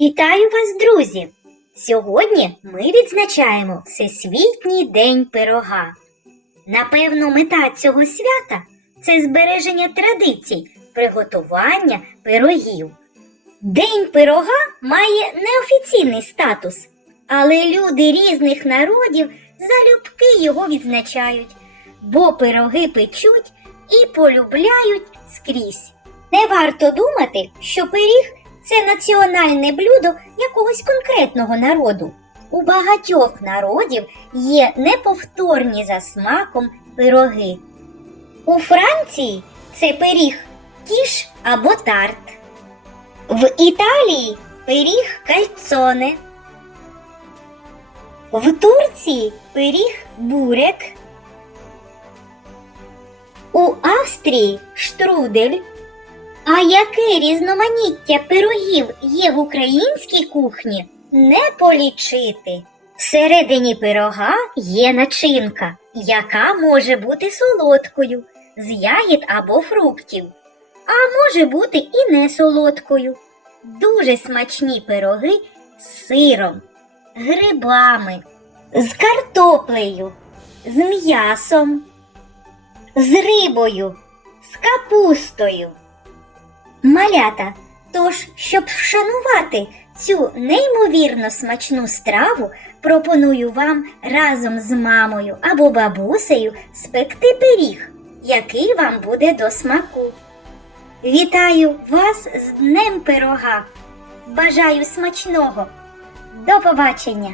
Вітаю вас, друзі! Сьогодні ми відзначаємо Всесвітній день пирога. Напевно, мета цього свята це збереження традицій приготування пирогів. День пирога має неофіційний статус, але люди різних народів залюбки його відзначають, бо пироги печуть і полюбляють скрізь. Не варто думати, що пиріг це національне блюдо якогось конкретного народу. У багатьох народів є неповторні за смаком пироги. У Франції це пиріг кіш або тарт. В Італії пиріг кальцоне. В Турції пиріг бурек. У Австрії штрудель. А яке різноманіття пирогів є в українській кухні, не полічити. Всередині пирога є начинка, яка може бути солодкою, з ягід або фруктів, а може бути і не солодкою. Дуже смачні пироги з сиром, грибами, з картоплею, з м'ясом, з рибою, з капустою. Малята, тож, щоб вшанувати цю неймовірно смачну страву, пропоную вам разом з мамою або бабусею спекти пиріг, який вам буде до смаку. Вітаю вас з Днем Пирога! Бажаю смачного! До побачення!